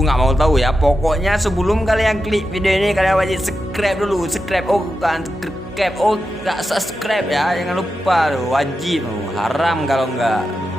aku nggak mau tahu ya. Pokoknya sebelum kalian klik video ini, kalian wajib subscribe dulu. Subscribe, oh bukan subscribe, oh nggak subscribe ya. Jangan lupa tuh, wajib. Haram kalau nggak.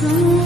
Ooh.